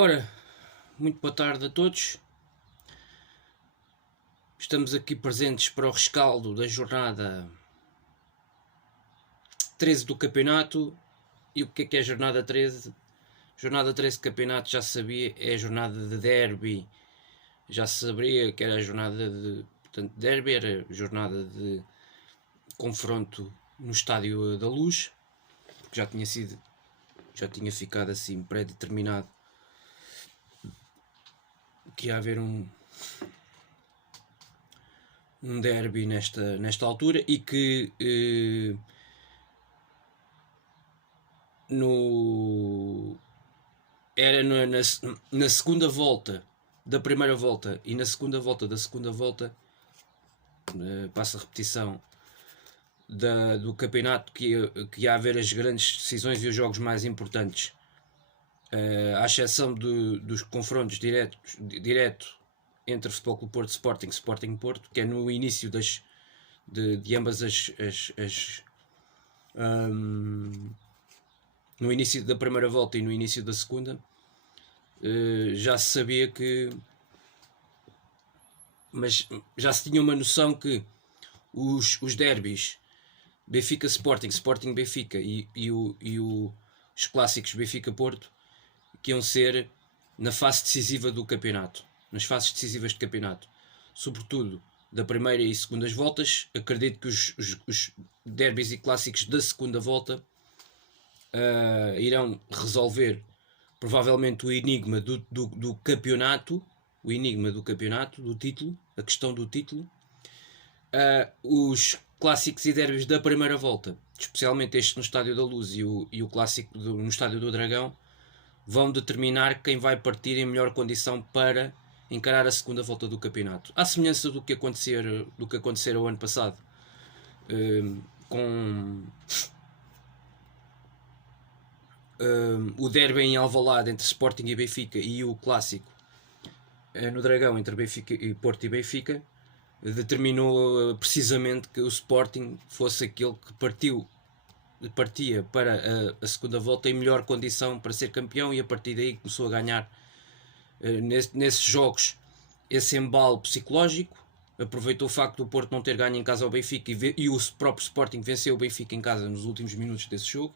Ora, muito boa tarde a todos. Estamos aqui presentes para o rescaldo da jornada 13 do campeonato. E o que é a jornada 13? Jornada 13 do campeonato, já sabia, é a jornada de derby. Já se sabia que era a jornada de... Portanto, derby era a jornada de confronto no Estádio da Luz, porque já tinha ficado assim pré-determinado que ia haver um derby nesta altura e que era na segunda volta da primeira volta e na segunda volta da segunda volta, passa a repetição do campeonato, que ia haver as grandes decisões e os jogos mais importantes, à exceção dos confrontos direto entre Futebol Clube Porto e Sporting Porto, que é no início de ambas no início da primeira volta e no início da segunda. Já se sabia mas já se tinha uma noção que os derbys Benfica Sporting, Sporting Benfica e os clássicos Benfica Porto, que iam ser na fase decisiva do campeonato, nas fases decisivas de campeonato, sobretudo da primeira e segundas voltas. Acredito que os derbys e clássicos da segunda volta irão resolver provavelmente o enigma do campeonato, o enigma do campeonato, do título, a questão do título. Os clássicos e derbys da primeira volta, especialmente este no Estádio da Luz e o clássico no Estádio do Dragão, vão determinar quem vai partir em melhor condição para encarar a segunda volta do campeonato. À semelhança do que aconteceu o ano passado, com o derby em Alvalade entre Sporting e Benfica e o clássico no Dragão entre Porto e Benfica, determinou precisamente que o Sporting fosse aquele que partia para a segunda volta em melhor condição para ser campeão, e a partir daí começou a ganhar nesses jogos esse embalo psicológico. Aproveitou o facto do Porto não ter ganho em casa ao Benfica e o próprio Sporting venceu o Benfica em casa nos últimos minutos desse jogo,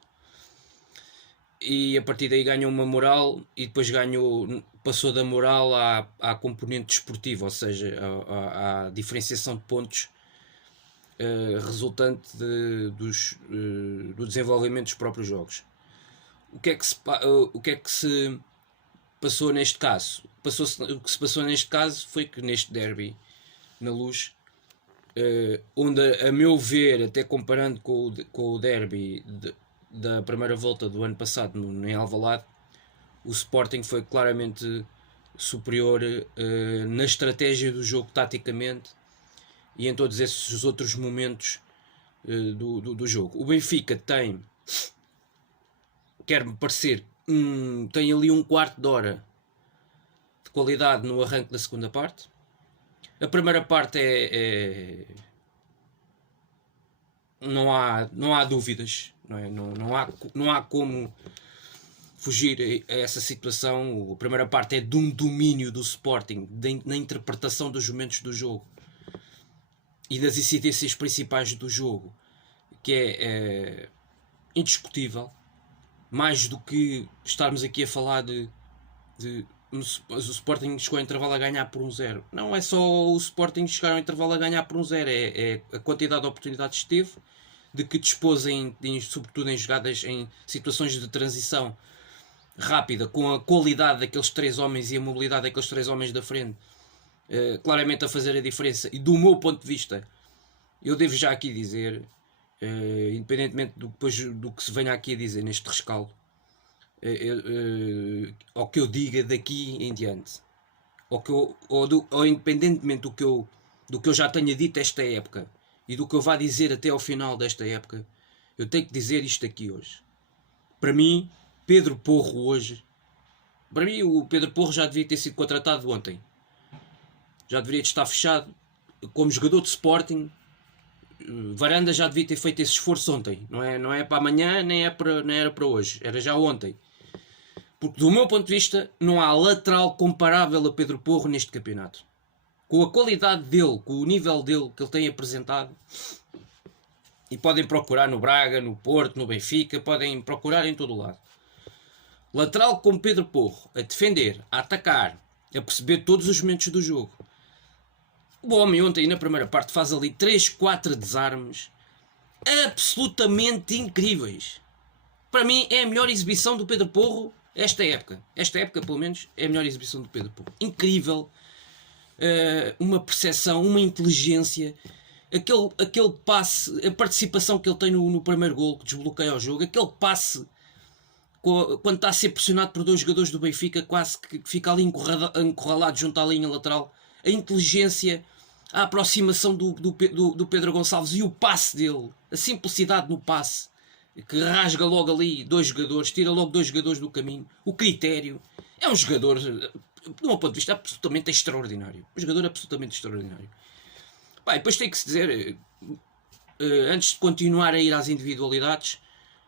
e a partir daí ganhou uma moral, e depois passou da moral à componente desportiva, ou seja, à diferenciação de pontos resultante do desenvolvimento dos próprios jogos. O que é que se passou neste caso? O que se passou neste caso foi que neste derby na Luz, onde, a meu ver, até comparando com o derby da primeira volta do ano passado em Alvalade, o Sporting foi claramente superior na estratégia do jogo, taticamente, e em todos esses outros momentos do jogo. O Benfica quer-me parecer, tem ali um quarto de hora de qualidade no arranque da segunda parte. A primeira parte não há dúvidas, não é? Não há como fugir a essa situação. A primeira parte é de um domínio do Sporting na interpretação dos momentos do jogo e das incidências principais do jogo, que é indiscutível, mais do que estarmos aqui a falar o Sporting chegou ao intervalo a ganhar por 1-0. Não é só o Sporting chegar ao intervalo a ganhar por 1-0, é a quantidade de oportunidades que teve, de que dispôs sobretudo em jogadas, em situações de transição rápida, com a qualidade daqueles três homens e a mobilidade daqueles três homens da frente, claramente a fazer a diferença. E do meu ponto de vista, eu devo já aqui dizer, independentemente do que se venha aqui a dizer neste rescaldo, ao que eu diga daqui em diante, ou independentemente do que eu já tenha dito esta época e do que eu vá dizer até ao final desta época, eu tenho que dizer isto aqui hoje. Para mim, Pedro Porro hoje, para mim o Pedro Porro já devia ter sido contratado ontem, já deveria estar fechado como jogador de Sporting. Varanda já devia ter feito esse esforço ontem, não é para amanhã, nem era para hoje, era já ontem. Porque do meu ponto de vista não há lateral comparável a Pedro Porro neste campeonato. Com a qualidade dele, com o nível dele que ele tem apresentado, e podem procurar no Braga, no Porto, no Benfica, podem procurar em todo o lado. Lateral como Pedro Porro, a defender, a atacar, a perceber todos os momentos do jogo. O homem ontem na primeira parte faz ali 3, 4 desarmes absolutamente incríveis. Para mim é a melhor exibição do Pedro Porro esta época. Esta época, pelo menos, é a melhor exibição do Pedro Porro. Incrível. Uma percepção, uma inteligência. Aquele passe, a participação que ele tem no primeiro gol, que desbloqueia o jogo. Aquele passe, quando está a ser pressionado por 2 jogadores do Benfica, quase que fica ali encurralado junto à linha lateral. A inteligência, a aproximação do Pedro Gonçalves e o passe dele. A simplicidade no passe, que rasga logo ali 2 jogadores, tira logo 2 jogadores do caminho. O critério. É um jogador, do meu ponto de vista, absolutamente extraordinário. Um jogador absolutamente extraordinário. Bem, depois tem que se dizer, antes de continuar a ir às individualidades,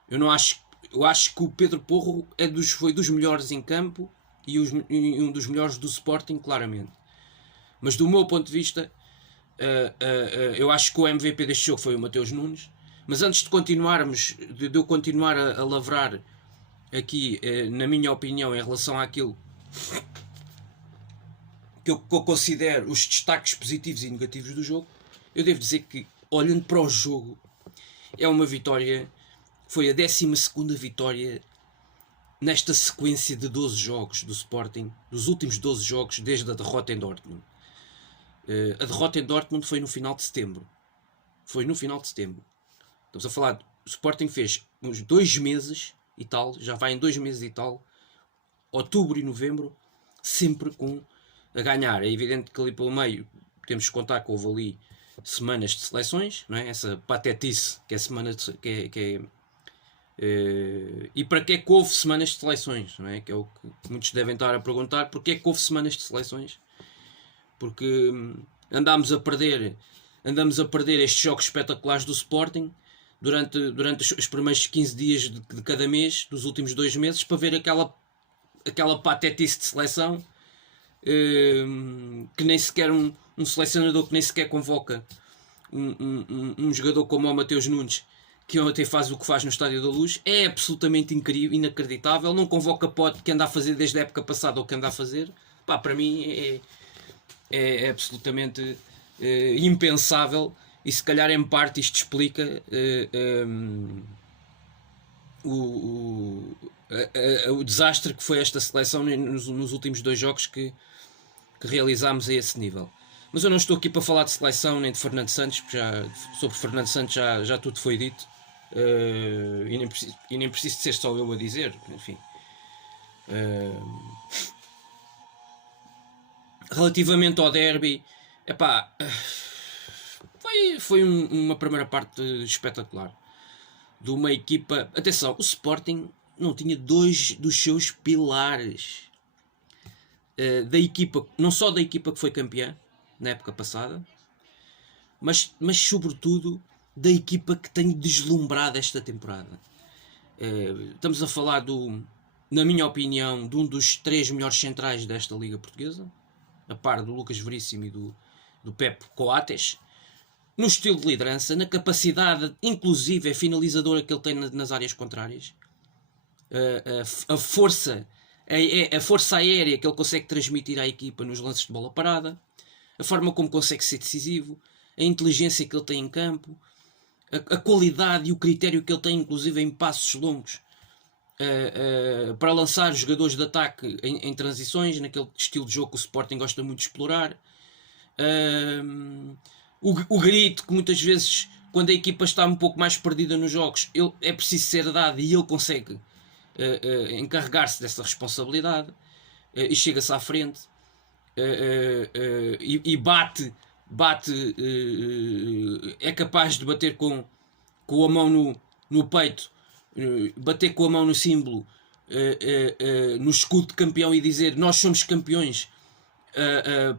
eu acho que o Pedro Porro foi dos melhores em campo e um dos melhores do Sporting, claramente. Mas do meu ponto de vista, eu acho que o MVP deste jogo foi o Mateus Nunes. Mas antes de continuarmos, de eu continuar a lavrar aqui, na minha opinião, em relação àquilo que eu considero os destaques positivos e negativos do jogo, eu devo dizer que, olhando para o jogo, é uma vitória, foi a 12ª vitória nesta sequência de 12 jogos do Sporting, dos últimos 12 jogos desde a derrota em Dortmund. A derrota em Dortmund foi no final de setembro. Estamos a falar, o Sporting fez uns 2 meses e tal, já vai em 2 meses e tal, outubro e novembro, sempre a ganhar. É evidente que ali pelo meio temos que contar que houve ali semanas de seleções, não é? Essa patetice que é semana de, e para que é que houve semanas de seleções, não é? Que é o que muitos devem estar a perguntar, porque é que houve semanas de seleções? Porque andamos a perder estes jogos espetaculares do Sporting durante os primeiros 15 dias de cada mês, dos últimos 2 meses, para ver aquela patetice de seleção, que nem sequer um selecionador que nem sequer convoca um jogador como o Mateus Nunes, que ontem faz o que faz no Estádio da Luz. É absolutamente incrível, inacreditável. Não convoca Pote, que anda a fazer desde a época passada ou que anda a fazer. Pá, para mim é absolutamente impensável, e se calhar em parte isto explica o desastre que foi esta seleção nos últimos 2 jogos que realizámos a esse nível. Mas eu não estou aqui para falar de seleção nem de Fernando Santos, porque sobre Fernando Santos já tudo foi dito, e nem preciso de ser só eu a dizer. Enfim, relativamente ao derby, epá, foi uma primeira parte espetacular de uma equipa. Atenção, o Sporting não tinha 2 dos seus pilares da equipa, não só da equipa que foi campeã na época passada, mas sobretudo da equipa que tem deslumbrado esta temporada. Estamos a falar na minha opinião, de um dos 3 melhores centrais desta Liga Portuguesa, a par do Lucas Veríssimo e do Pepe Coates, no estilo de liderança, na capacidade, inclusive, finalizadora que ele tem nas áreas contrárias, a força aérea que ele consegue transmitir à equipa nos lances de bola parada, a forma como consegue ser decisivo, a inteligência que ele tem em campo, a qualidade e o critério que ele tem, inclusive, em passos longos, para lançar os jogadores de ataque em transições, naquele estilo de jogo que o Sporting gosta muito de explorar. O grito que muitas vezes, quando a equipa está um pouco mais perdida nos jogos, é preciso ser dado, e ele consegue encarregar-se dessa responsabilidade, e chega-se à frente, e bate, é capaz de bater com a mão no peito, bater com a mão no símbolo, no escudo de campeão, e dizer: nós somos campeões,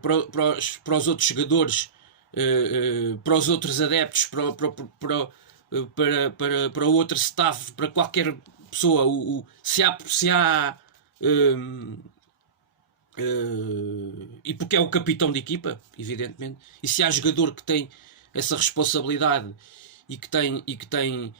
para os outros jogadores, para os outros adeptos, para o outro staff, para qualquer pessoa. Se há hum, e porque é o capitão de equipa, evidentemente, e se há jogador que tem essa responsabilidade e que tem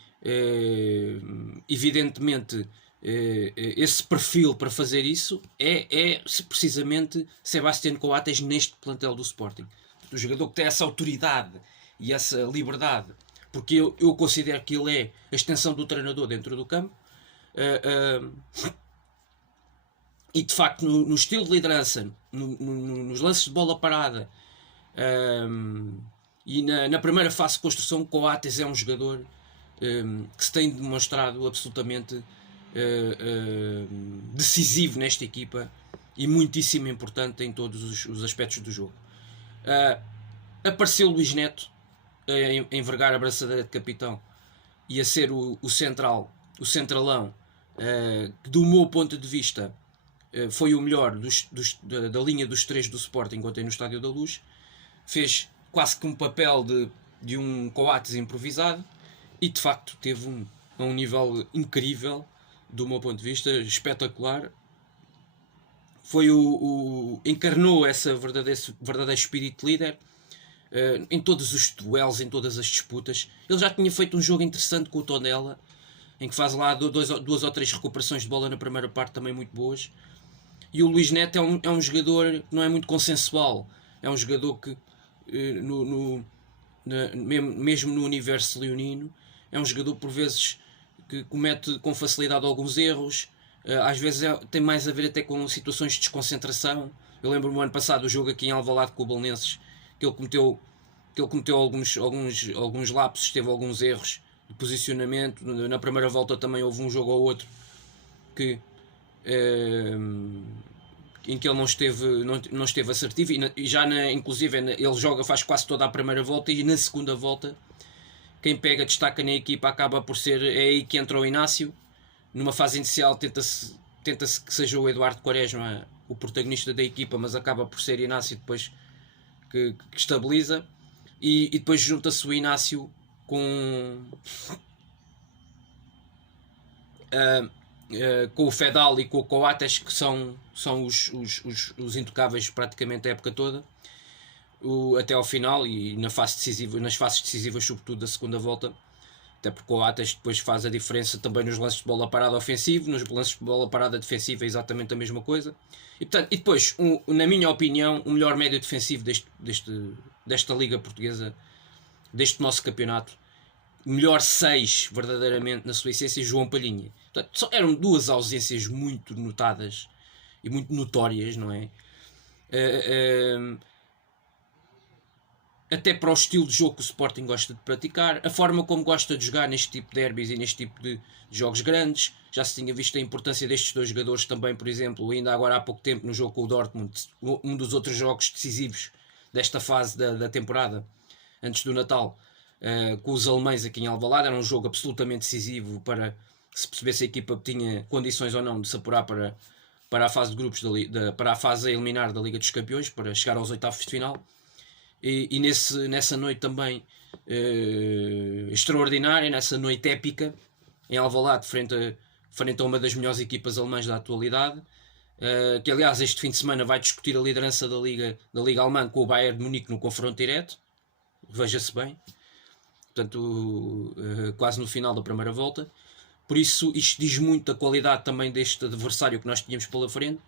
evidentemente esse perfil para fazer isso, é precisamente Sebastián Coates neste plantel do Sporting. O jogador que tem essa autoridade e essa liberdade, porque eu considero que ele é a extensão do treinador dentro do campo. E de facto no estilo de liderança, nos lances de bola parada, e na primeira fase de construção, o Coates é um jogador que se tem demonstrado absolutamente decisivo nesta equipa e muitíssimo importante em todos os aspectos do jogo. Apareceu Luís Neto a envergar a braçadeira de capitão e a ser o centralão, que do meu ponto de vista foi o melhor da linha dos três do Sporting ontem no Estádio da Luz. Fez quase que um papel de um Coates improvisado e de facto teve um nível incrível, do meu ponto de vista, espetacular. Foi encarnou esse verdadeiro espírito líder em todos os duelos, em todas as disputas. Ele já tinha feito um jogo interessante com o Tondela, em que faz lá duas ou três recuperações de bola na primeira parte também muito boas. E o Luís Neto é um jogador que não é muito consensual. É um jogador que, mesmo no universo leonino, é um jogador por vezes que comete com facilidade alguns erros. Às vezes tem mais a ver até com situações de desconcentração. Eu lembro-me no ano passado o jogo aqui em Alvalade com o Belenenses, que ele cometeu alguns lapsos, teve alguns erros de posicionamento. Na primeira volta também houve um jogo ou outro que em que ele não esteve assertivo e já inclusive ele faz quase toda a primeira volta e na segunda volta quem pega, destaca na equipa, acaba por ser, é aí que entra o Inácio. Numa fase inicial tenta-se que seja o Eduardo Quaresma o protagonista da equipa, mas acaba por ser Inácio depois que estabiliza, e depois junta-se o Inácio com o Fedal e com o Coates, que são os intocáveis praticamente a época toda, até ao final, e nas fases decisivas sobretudo da segunda volta, até porque o Coates depois faz a diferença também nos lances de bola parada ofensivo, nos lances de bola parada defensiva é exatamente a mesma coisa. E depois, na minha opinião, o melhor médio defensivo desta Liga Portuguesa, deste nosso campeonato, melhor 6 verdadeiramente na sua essência, João Palhinha. Portanto, eram duas ausências muito notadas e muito notórias, não é? Até para o estilo de jogo que o Sporting gosta de praticar, a forma como gosta de jogar neste tipo de derbys e neste tipo de jogos grandes. Já se tinha visto a importância destes dois jogadores também, por exemplo, ainda agora há pouco tempo no jogo com o Dortmund, um dos outros jogos decisivos desta fase da temporada, antes do Natal, com os alemães aqui em Alvalade. Era um jogo absolutamente decisivo para se perceber se a equipa tinha condições ou não de se apurar para a fase de grupos, para a fase a eliminar da Liga dos Campeões, para chegar aos oitavos de final. E nessa noite também extraordinária, nessa noite épica em Alvalade, frente a uma das melhores equipas alemãs da atualidade, que aliás este fim de semana vai discutir a liderança da Liga Alemã com o Bayern de Munique no confronto direto, veja-se bem, portanto quase no final da primeira volta. Por isso isto diz muito da qualidade também deste adversário que nós tínhamos pela frente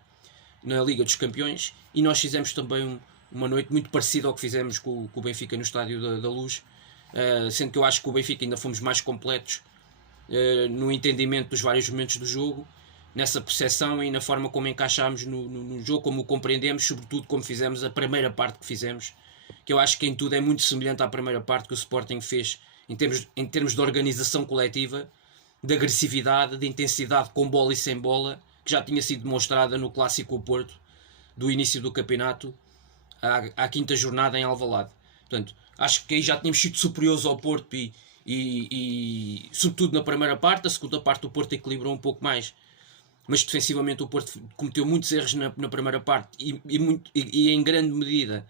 na Liga dos Campeões, e nós fizemos também uma noite muito parecida ao que fizemos com o Benfica no Estádio da Luz, sendo que eu acho que o Benfica ainda fomos mais completos no entendimento dos vários momentos do jogo, nessa percepção e na forma como encaixámos no jogo, como o compreendemos, sobretudo como fizemos a primeira parte que fizemos, que eu acho que em tudo é muito semelhante à primeira parte que o Sporting fez em termos de organização coletiva, de agressividade, de intensidade com bola e sem bola, que já tinha sido demonstrada no Clássico ao Porto do início do campeonato, à quinta jornada em Alvalade. Portanto, acho que aí já tínhamos sido superiores ao Porto e sobretudo na primeira parte. A segunda parte o Porto equilibrou um pouco mais, mas defensivamente o Porto cometeu muitos erros na primeira parte e em grande medida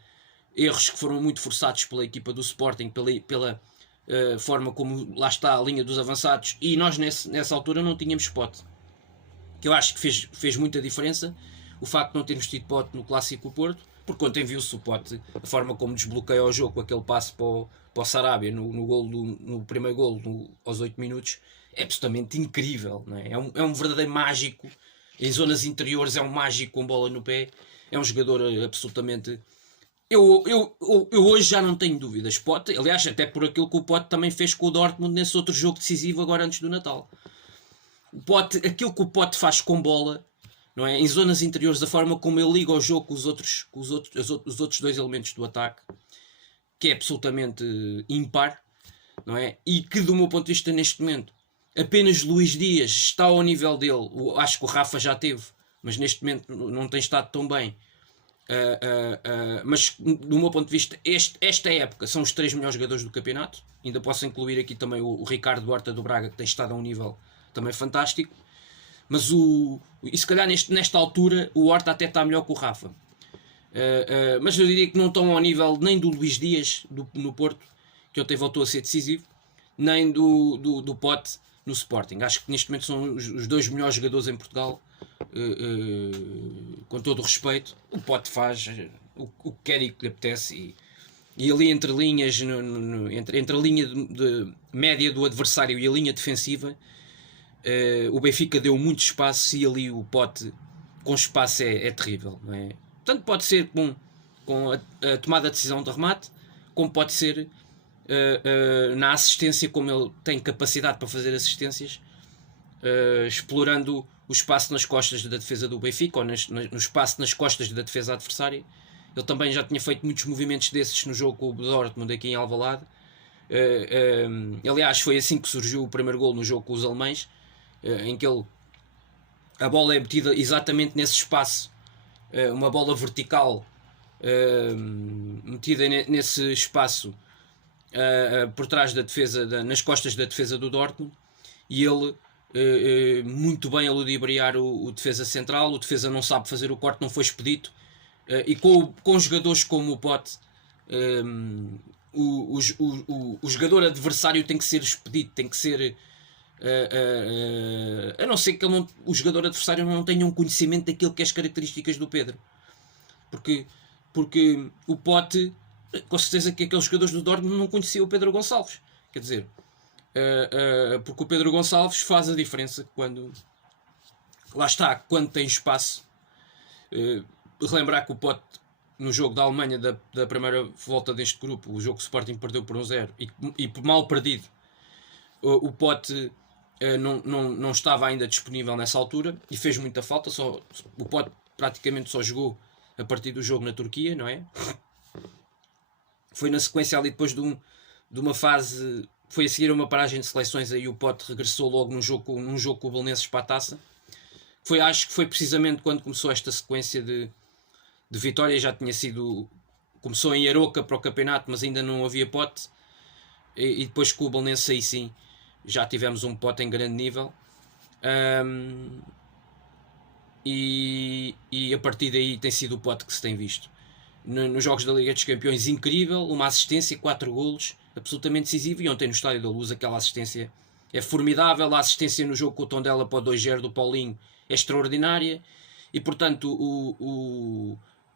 erros que foram muito forçados pela equipa do Sporting, pela forma como lá está a linha dos avançados, e nós nessa altura não tínhamos spot. que eu acho que fez muita diferença, o facto de não termos tido Pote no Clássico Porto, porque ontem viu-se o Pote, a forma como desbloqueia o jogo, com aquele passe para o Sarabia no primeiro gol aos 8 minutos, é absolutamente incrível, não é? É um verdadeiro mágico, em zonas interiores é um mágico com bola no pé, é um jogador absolutamente... Eu hoje já não tenho dúvidas. Pote, aliás, até por aquilo que o Pote também fez com o Dortmund nesse outro jogo decisivo agora antes do Natal. Aquilo que o Pote faz com bola, não é? Em zonas interiores, da forma como ele liga o jogo com os outros dois elementos do ataque, que é absolutamente ímpar, não é? E que, do meu ponto de vista, neste momento, apenas Luís Dias está ao nível dele. Acho que o Rafa já teve, mas neste momento não tem estado tão bem. Mas do meu ponto de vista, esta época são os 3 melhores jogadores do campeonato. Ainda posso incluir aqui também o Ricardo Horta do Braga, que tem estado a um nível também fantástico. Mas e se calhar nesta altura o Horta até está melhor que o Rafa. Mas eu diria que não estão ao nível nem do Luís Dias no Porto, que ontem voltou a ser decisivo, nem do Pote no Sporting. Acho que neste momento são os 2 melhores jogadores em Portugal. Com todo o respeito, o Pote faz o que quer e o que lhe apetece, e ali entre linhas, entre a linha de média do adversário e a linha defensiva, o Benfica deu muito espaço, e ali o Pote com espaço é terrível, não é? Tanto pode ser com a tomada de decisão de remate, como pode ser na assistência, como ele tem capacidade para fazer assistências, explorando o espaço nas costas da defesa do Benfica, ou no espaço nas costas da defesa adversária. Ele também já tinha feito muitos movimentos desses no jogo com o Dortmund aqui em Alvalade. Aliás, foi assim que surgiu o primeiro gol no jogo com os alemães, em que a bola é metida exatamente nesse espaço, uma bola vertical metida nesse espaço, por trás da defesa, nas costas da defesa do Dortmund, e ele muito bem a ludibriar o defesa central. O defesa não sabe fazer o corte, não foi expedito, e com jogadores como o Pote, o jogador adversário tem que ser expedito, tem que ser, a não ser que o jogador adversário não tenha um conhecimento daquilo que é as características do Pedro, porque o Pote, com certeza que aqueles jogadores do Dortmund não conheciam o Pedro Gonçalves, quer dizer, porque o Pedro Gonçalves faz a diferença quando tem espaço. Relembrar que o Pote, no jogo da Alemanha, da primeira volta deste grupo, o jogo que o Sporting perdeu por 1-0, e mal perdido, o Pote não estava ainda disponível nessa altura, e fez muita falta. O Pote praticamente só jogou a partir do jogo na Turquia, não é? Foi na sequência ali depois de uma fase... Foi a seguir uma paragem de seleções, aí o Pote regressou logo num jogo com o Belenenses para a Taça. Acho que foi precisamente quando começou esta sequência de vitórias. Já tinha sido... Começou em Aroca para o campeonato, mas ainda não havia Pote. E depois com o Belenenses, aí sim, já tivemos um Pote em grande nível. E a partir daí tem sido o Pote que se tem visto. Nos jogos da Liga dos Campeões, incrível. Uma assistência, 4 golos, absolutamente decisivo. E ontem no Estádio da Luz aquela assistência é formidável. A assistência no jogo com o Tondela para o 2-0 do Paulinho é extraordinária. E portanto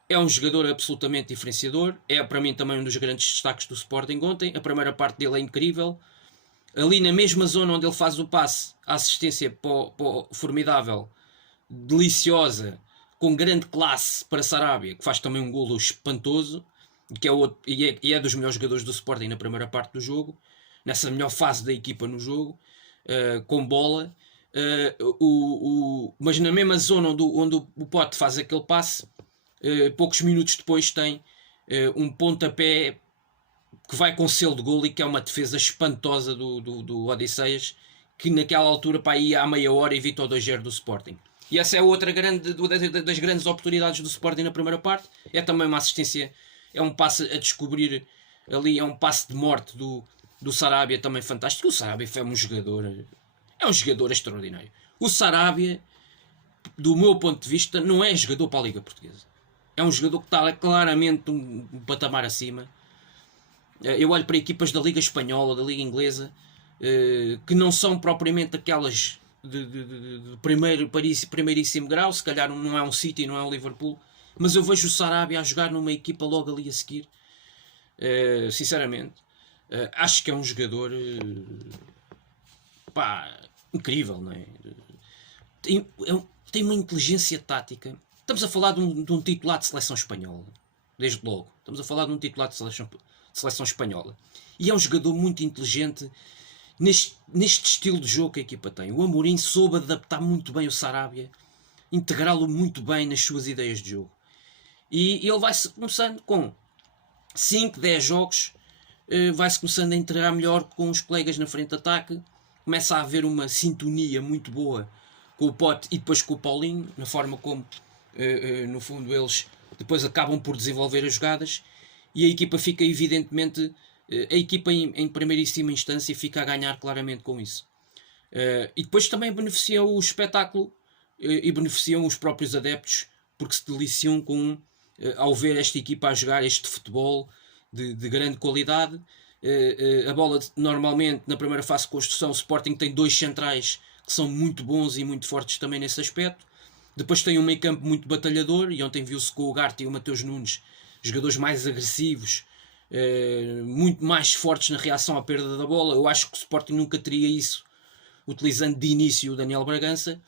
é um jogador absolutamente diferenciador. É para mim também um dos grandes destaques do Sporting ontem. A primeira parte dele é incrível. Ali na mesma zona onde ele faz o passe, a assistência formidável, deliciosa, com grande classe para Sarabia, que faz também um golo espantoso, que é dos melhores jogadores do Sporting na primeira parte do jogo, nessa melhor fase da equipa no jogo, com bola. Mas na mesma zona onde o Pote faz aquele passe, poucos minutos depois tem um pontapé que vai com selo de golo, e que é uma defesa espantosa do Odisseias, que naquela altura para aí há meia hora evita o 2-0 do Sporting. E essa é outra das grandes oportunidades do Sporting na primeira parte. É também uma assistência, é um passe a descobrir ali, é um passe de morte do Sarabia, também fantástico. O Sarabia é um jogador extraordinário. O Sarabia, do meu ponto de vista, não é jogador para a Liga Portuguesa. É um jogador que está claramente um patamar acima. Eu olho para equipas da Liga Espanhola, da Liga Inglesa, que não são propriamente aquelas de primeiríssimo grau, se calhar não é um City, não é um Liverpool, mas eu vejo o Sarabia a jogar numa equipa logo ali a seguir, sinceramente. Acho que é um jogador incrível, não é? Tem uma inteligência tática. Estamos a falar de um titular de seleção espanhola, desde logo. Estamos a falar de um titular de seleção espanhola. E é um jogador muito inteligente neste estilo de jogo que a equipa tem. O Amorim soube adaptar muito bem o Sarabia, integrá-lo muito bem nas suas ideias de jogo. E ele vai-se começando com 5, 10 jogos, vai-se começando a integrar melhor com os colegas na frente de ataque, começa a haver uma sintonia muito boa com o Pote e depois com o Paulinho, na forma como no fundo eles depois acabam por desenvolver as jogadas, e a equipa fica evidentemente, a equipa em primeiríssima instância fica a ganhar claramente com isso. E depois também beneficiam o espetáculo e beneficiam os próprios adeptos, porque se deliciam com ao ver esta equipa a jogar este futebol de grande qualidade. A bola normalmente na primeira fase de construção, o Sporting tem 2 centrais que são muito bons e muito fortes também nesse aspecto. Depois tem um meio campo muito batalhador, e ontem viu-se com o Ugarte e o Mateus Nunes, jogadores mais agressivos, muito mais fortes na reação à perda da bola. Eu acho que o Sporting nunca teria isso utilizando de início o Daniel Bragança.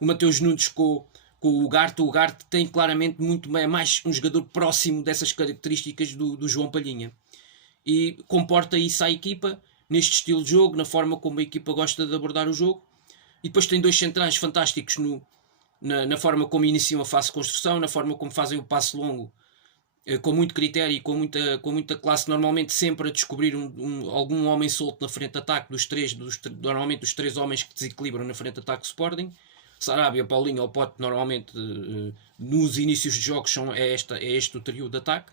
O Mateus Nunes com o Ugarte. O Ugarte tem claramente muito mais um jogador próximo dessas características do João Palhinha, e comporta isso à equipa neste estilo de jogo, na forma como a equipa gosta de abordar o jogo. E depois tem 2 centrais fantásticos na forma como iniciam a fase de construção, na forma como fazem o passe longo, com muito critério e com muita classe, normalmente sempre a descobrir algum homem solto na frente de ataque normalmente dos 3 homens que desequilibram na frente de ataque do Sporting. Sarabia, Paulinho ou Pote, normalmente nos inícios de jogos é este o trio de ataque,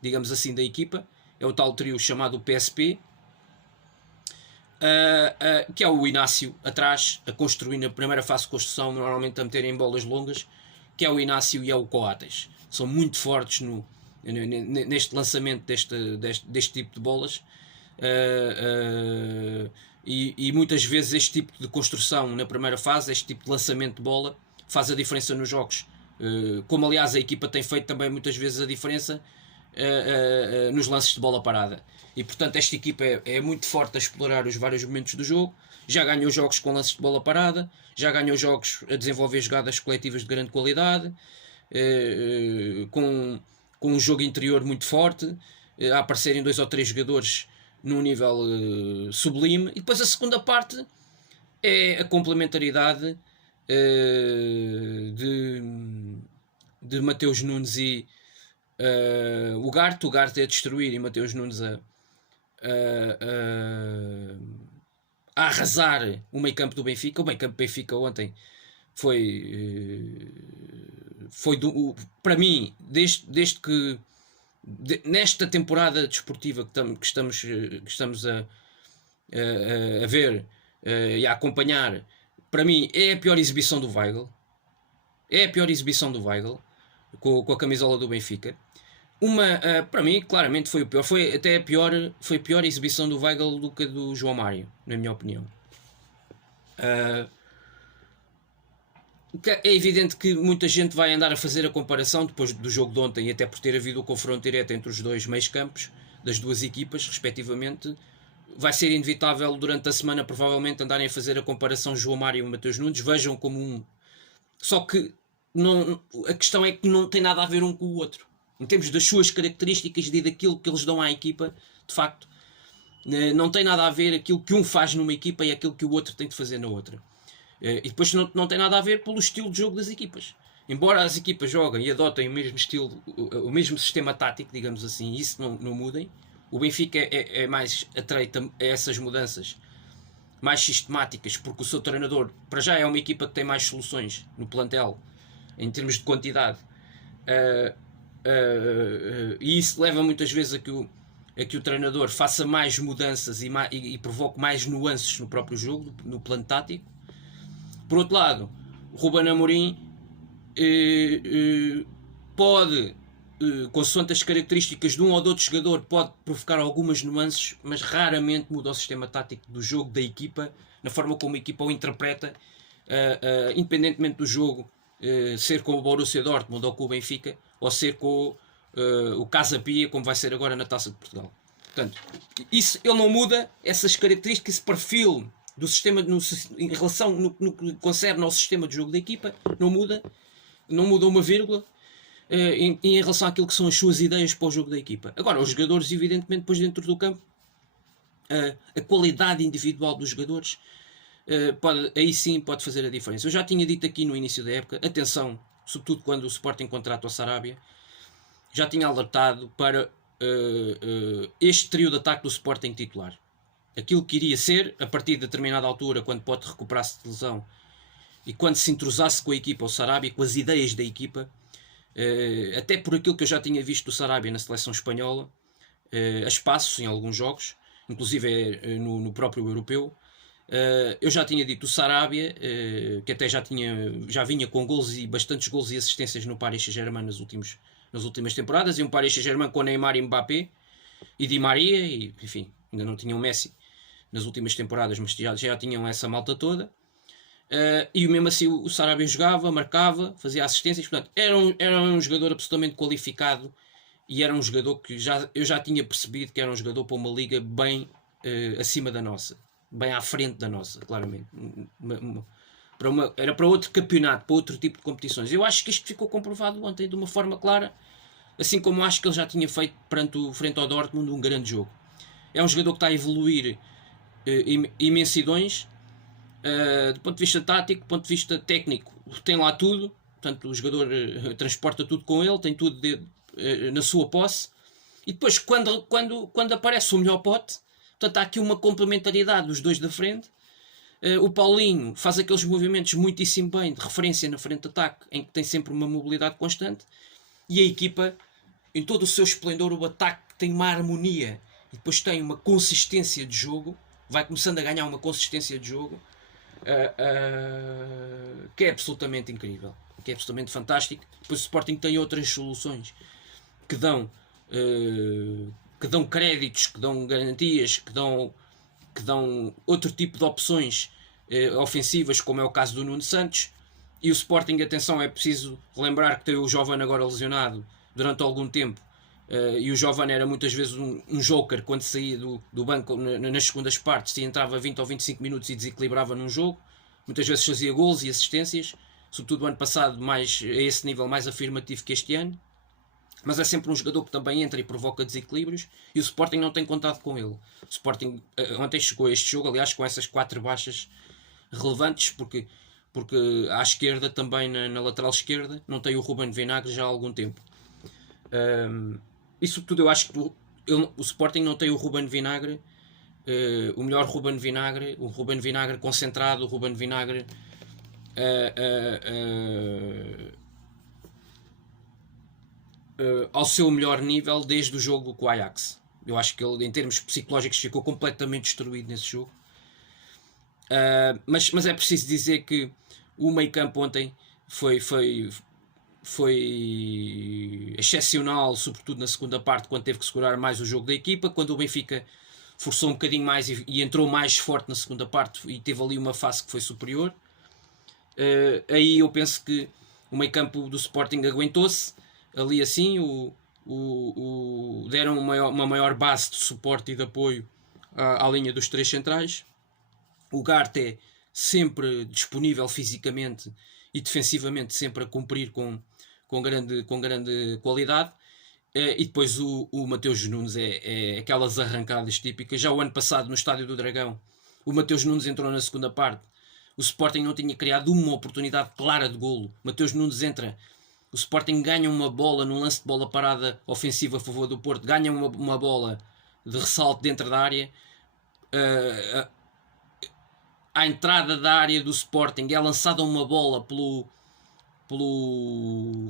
digamos assim, da equipa. É o tal trio chamado PSP, que é o Inácio atrás, a construir na primeira fase de construção, normalmente a meterem bolas longas, que é o Inácio e é o Coates. São muito fortes neste lançamento deste tipo de bolas, e muitas vezes este tipo de construção na primeira fase, este tipo de lançamento de bola, faz a diferença nos jogos, como aliás a equipa tem feito também muitas vezes a diferença nos lances de bola parada. E portanto esta equipa é muito forte a explorar os vários momentos do jogo. Já ganhou jogos com lances de bola parada, já ganhou jogos a desenvolver jogadas coletivas de grande qualidade, com um jogo interior muito forte, a aparecerem 2 ou 3 jogadores num nível sublime. E depois a segunda parte é a complementaridade de Mateus Nunes e Ugarte a destruir e Mateus Nunes a arrasar o meio campo do Benfica. O meio campo do Benfica ontem foi para mim, desde que nesta temporada desportiva que estamos a ver e a acompanhar, para mim é a pior exibição do Weigl. É a pior exibição do Weigl com a camisola do Benfica. Para mim, claramente foi o pior. Foi a pior exibição do Weigl do que a do João Mário, na minha opinião. É evidente que muita gente vai andar a fazer a comparação depois do jogo de ontem, e até por ter havido o confronto direto entre os 2 meios campos das 2 equipas, respectivamente. Vai ser inevitável durante a semana provavelmente andarem a fazer a comparação João Mário e Mateus Nunes. Vejam como um... Só que a questão é que não tem nada a ver um com o outro, em termos das suas características e daquilo que eles dão à equipa. De facto, não tem nada a ver aquilo que um faz numa equipa e aquilo que o outro tem de fazer na outra. E depois não tem nada a ver pelo estilo de jogo das equipas. Embora as equipas joguem e adotem o mesmo estilo, o mesmo sistema tático, digamos assim, isso não mudem, o Benfica é mais atreito a essas mudanças mais sistemáticas, porque o seu treinador, para já, é uma equipa que tem mais soluções no plantel, em termos de quantidade, e isso leva muitas vezes a que o treinador faça mais mudanças e provoque mais nuances no próprio jogo, no plano tático. Por outro lado, o Ruben Amorim pode, consoante as características de um ou de outro jogador, pode provocar algumas nuances, mas raramente muda o sistema tático do jogo da equipa na forma como a equipa o interpreta, independentemente do jogo, ser com o Borussia Dortmund ou com o Benfica, ou ser com o Casa Pia, como vai ser agora na Taça de Portugal. Portanto, isso, ele não muda essas características, esse perfil do sistema em relação no que concerne ao sistema de jogo da equipa, não muda uma vírgula em relação àquilo que são as suas ideias para o jogo da equipa. Agora, os jogadores, evidentemente, depois dentro do campo, a qualidade individual dos jogadores aí sim pode fazer a diferença. Eu já tinha dito aqui no início da época, atenção, sobretudo quando o Sporting contrata o Sarabia, já tinha alertado para este trio de ataque do Sporting titular. Aquilo que iria ser, a partir de determinada altura, quando pode recuperar-se de lesão e quando se entrosasse com a equipa, o Sarabia, com as ideias da equipa, até por aquilo que eu já tinha visto do Sarabia na seleção espanhola, a espaços em alguns jogos, inclusive no próprio europeu, eu já tinha dito o Sarabia, que até já vinha com gols e bastantes gols e assistências no Paris Saint-Germain nas últimas temporadas, e um Paris Saint-Germain com Neymar e Mbappé e Di Maria, e enfim, ainda não tinham Messi nas últimas temporadas, mas já tinham essa malta toda. E mesmo assim o Sarabia jogava, marcava, fazia assistências, portanto era um jogador absolutamente qualificado, e era um jogador que eu já tinha percebido que era um jogador para uma liga bem acima da nossa, bem à frente da nossa, claramente. Era para outro campeonato, para outro tipo de competições. Eu acho que isto ficou comprovado ontem de uma forma clara, assim como acho que ele já tinha feito frente ao Dortmund um grande jogo. É um jogador que está a evoluir imensidões, do ponto de vista tático, do ponto de vista técnico, tem lá tudo. Portanto, o jogador transporta tudo com ele, tem tudo na sua posse. E depois, quando aparece o melhor pote, portanto, há aqui uma complementaridade dos dois da frente. O Paulinho faz aqueles movimentos muitíssimo bem, de referência na frente de ataque, em que tem sempre uma mobilidade constante. E a equipa, em todo o seu esplendor, o ataque tem uma harmonia e depois tem uma consistência de jogo, vai começando a ganhar uma consistência de jogo que é absolutamente incrível, que é absolutamente fantástico. Depois o Sporting tem outras soluções que dão créditos, que dão garantias, que dão outro tipo de opções ofensivas, como é o caso do Nuno Santos. E o Sporting, atenção, é preciso lembrar que tem o Jovane agora lesionado durante algum tempo, e o Jovane era muitas vezes um joker quando saía do banco nas segundas partes, e entrava 20 ou 25 minutos e desequilibrava num jogo, muitas vezes fazia gols e assistências, sobretudo o ano passado mais, a esse nível mais afirmativo que este ano. Mas é sempre um jogador que também entra e provoca desequilíbrios, e o Sporting não tem contado com ele. O Sporting ontem chegou a este jogo, aliás, com essas 4 baixas relevantes, porque à esquerda, também na lateral esquerda, não tem o Ruben Vinagre já há algum tempo. E sobretudo eu acho que o Sporting não tem o Ruben Vinagre, o melhor Ruben Vinagre, o Ruben Vinagre concentrado, o Ruben Vinagre ao seu melhor nível desde o jogo com o Ajax. Eu acho que ele, em termos psicológicos, ficou completamente destruído nesse jogo. Mas é preciso dizer que o meio campo ontem foi excepcional, sobretudo na segunda parte, quando teve que segurar mais o jogo da equipa, quando o Benfica forçou um bocadinho mais e entrou mais forte na segunda parte e teve ali uma fase que foi superior. Aí eu penso que o meio campo do Sporting aguentou-se ali assim, deram uma maior base de suporte e de apoio à linha dos 3 centrais. O Garte sempre disponível fisicamente e defensivamente, sempre a cumprir com grande qualidade. E depois o Mateus Nunes é aquelas arrancadas típicas. Já o ano passado, no Estádio do Dragão, o Mateus Nunes entrou na segunda parte. O Sporting não tinha criado uma oportunidade clara de golo. Mateus Nunes entra, o Sporting ganha uma bola num lance de bola parada ofensiva a favor do Porto, ganha uma bola de ressalto dentro da área. À entrada da área do Sporting é lançada uma bola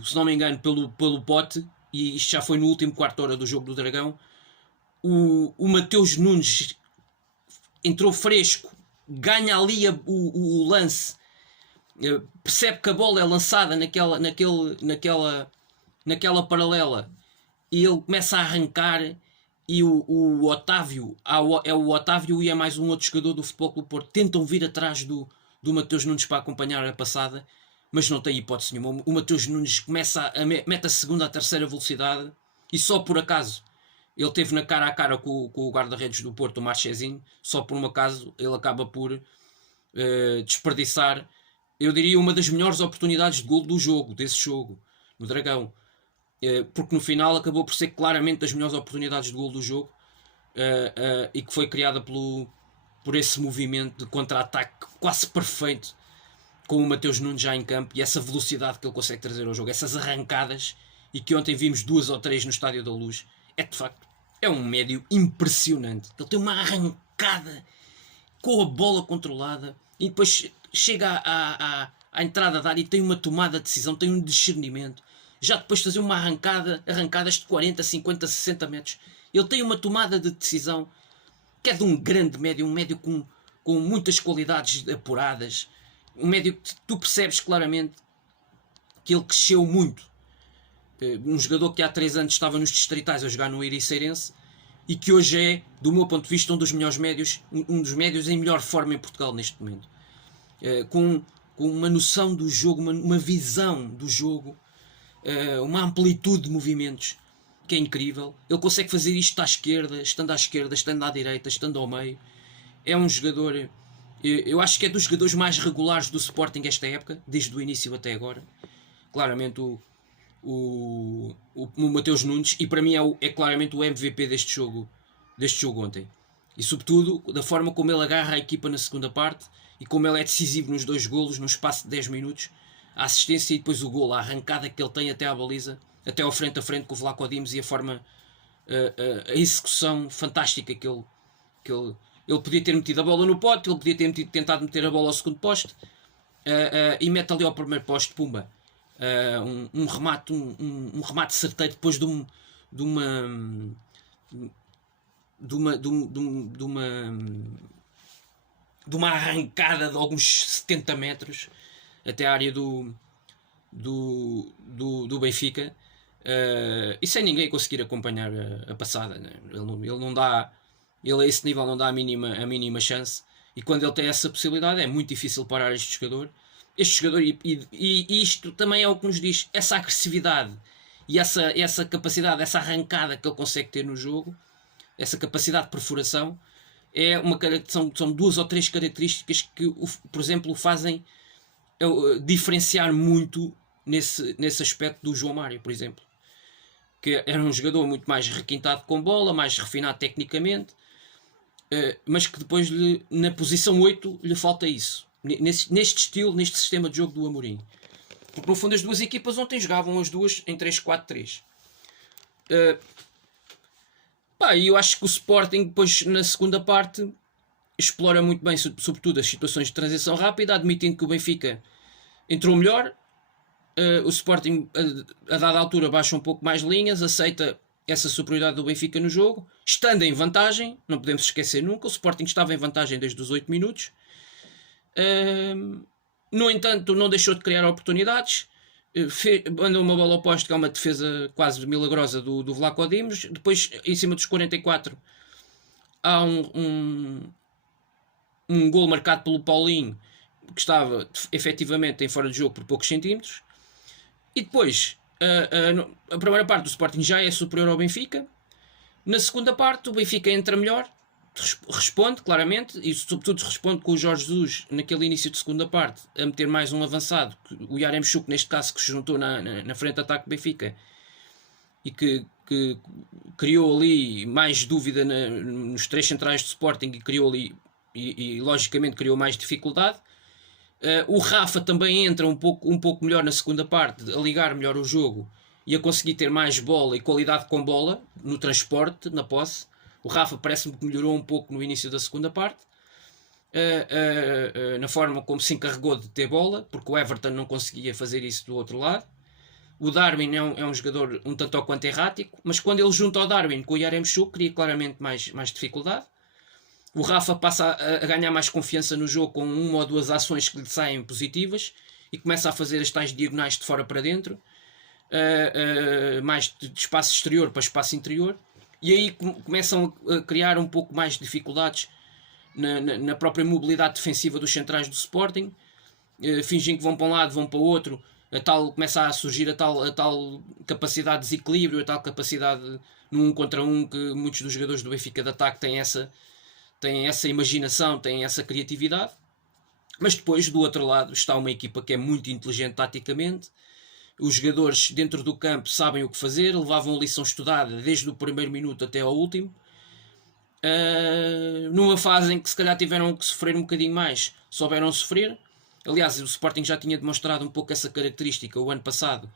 se não me engano, pelo Pote, e isto já foi no último quarto de hora do jogo do Dragão. O Mateus Nunes entrou fresco, ganha ali o lance, percebe que a bola é lançada naquela paralela, e ele começa a arrancar e o Otávio, é o Otávio e é mais um outro jogador do Futebol Clube do Porto, tentam vir atrás do Mateus Nunes para acompanhar a passada, mas não tem hipótese nenhuma. O Mateus Nunes mete a segunda, a terceira velocidade, e só por acaso ele teve na cara a cara com o guarda-redes do Porto, o Marchezinho, só por um acaso ele acaba por desperdiçar, eu diria, uma das melhores oportunidades de golo do jogo, desse jogo, no Dragão. Porque no final acabou por ser claramente das melhores oportunidades de golo do jogo, e que foi criada por esse movimento de contra-ataque quase perfeito, com o Mateus Nunes já em campo, e essa velocidade que ele consegue trazer ao jogo, essas arrancadas, e que ontem vimos 2 ou 3 no Estádio da Luz. De facto, é um médio impressionante. Ele tem uma arrancada com a bola controlada, e depois chega à entrada da área e tem uma tomada de decisão, tem um discernimento. Já depois de fazer uma arrancadas de 40, 50, 60 metros, ele tem uma tomada de decisão que é de um grande médio, um médio com muitas qualidades apuradas, um médio que tu percebes claramente que ele cresceu muito. Um jogador que há 3 anos estava nos distritais a jogar no Ericeirense e que hoje é, do meu ponto de vista, um dos melhores médios, um dos médios em melhor forma em Portugal neste momento. Com uma noção do jogo, uma visão do jogo, uma amplitude de movimentos que é incrível. Ele consegue fazer isto à esquerda, estando à direita, estando ao meio. É um jogador, eu acho que é dos jogadores mais regulares do Sporting esta época, desde o início até agora. Claramente o Mateus Nunes, e para mim é claramente o MVP deste jogo ontem. E sobretudo da forma como ele agarra a equipa na segunda parte e como ele é decisivo nos 2 golos, no espaço de 10 minutos, a assistência e depois o golo, a arrancada que ele tem até à baliza, até ao frente a frente com o Vlaco Dimos, e a forma, a execução fantástica que ele podia ter metido a bola no poste, ele podia ter tentado meter a bola ao segundo poste, e mete ali ao primeiro poste, pumba. Um remate certeiro depois de uma arrancada de alguns 70 metros até a área do Benfica, e sem ninguém conseguir acompanhar a passada, né? Ele a esse nível não dá a mínima chance, e quando ele tem essa possibilidade é muito difícil parar este jogador, e isto também é o que nos diz, essa agressividade e essa capacidade, essa arrancada que ele consegue ter no jogo, essa capacidade de perfuração, são 2 ou 3 características que, por exemplo, fazem diferenciar muito nesse aspecto do João Mário, por exemplo, que era um jogador muito mais requintado com bola, mais refinado tecnicamente, mas que depois na posição 8 lhe falta isso, neste estilo, neste sistema de jogo do Amorim, porque no fundo as 2 equipas ontem jogavam as 2 em 3-4-3. E eu acho que o Sporting depois na segunda parte explora muito bem, sobretudo as situações de transição rápida, admitindo que o Benfica entrou melhor. O Sporting a dada altura baixa um pouco mais linhas, aceita essa superioridade do Benfica no jogo, estando em vantagem, não podemos esquecer nunca, o Sporting estava em vantagem desde os 8 minutos. No entanto, não deixou de criar oportunidades, mandou uma bola ao poste, que é uma defesa quase milagrosa do Vlaco Dimos. Depois, em cima dos 44, há um gol marcado pelo Paulinho, que estava efetivamente em fora de jogo por poucos centímetros. E depois, a primeira parte do Sporting já é superior ao Benfica. Na segunda parte, o Benfica entra melhor, responde claramente, e sobretudo responde com o Jorge Jesus naquele início de segunda parte a meter mais um avançado, o Yaremchuk neste caso, que se juntou na frente de ataque do Benfica e que criou ali mais dúvida nos 3 centrais do Sporting, e criou ali e logicamente criou mais dificuldade. O Rafa também entra um pouco melhor na segunda parte, a ligar melhor o jogo e a conseguir ter mais bola e qualidade com bola no transporte, na posse. O Rafa parece-me que melhorou um pouco no início da segunda parte, na forma como se encarregou de ter bola, porque o Everton não conseguia fazer isso do outro lado. O Darwin é um jogador um tanto ou quanto errático, mas quando ele junta ao Darwin com o Yaremchuk, cria claramente mais dificuldade. O Rafa passa a ganhar mais confiança no jogo com 1 ou 2 ações que lhe saem positivas e começa a fazer as tais diagonais de fora para dentro, mais de espaço exterior para espaço interior, e aí começam a criar um pouco mais de dificuldades na própria mobilidade defensiva dos centrais do Sporting. Fingem que vão para um lado, vão para o outro, começa a surgir a tal capacidade de desequilíbrio, a tal capacidade no 1 contra 1 que muitos dos jogadores do Benfica de ataque têm essa imaginação, têm essa criatividade. Mas depois, do outro lado, está uma equipa que é muito inteligente taticamente. Os jogadores dentro do campo sabem o que fazer, levavam a lição estudada desde o primeiro minuto até ao último. Numa fase em que se calhar tiveram que sofrer um bocadinho mais, souberam sofrer. Aliás, o Sporting já tinha demonstrado um pouco essa característica o ano passado,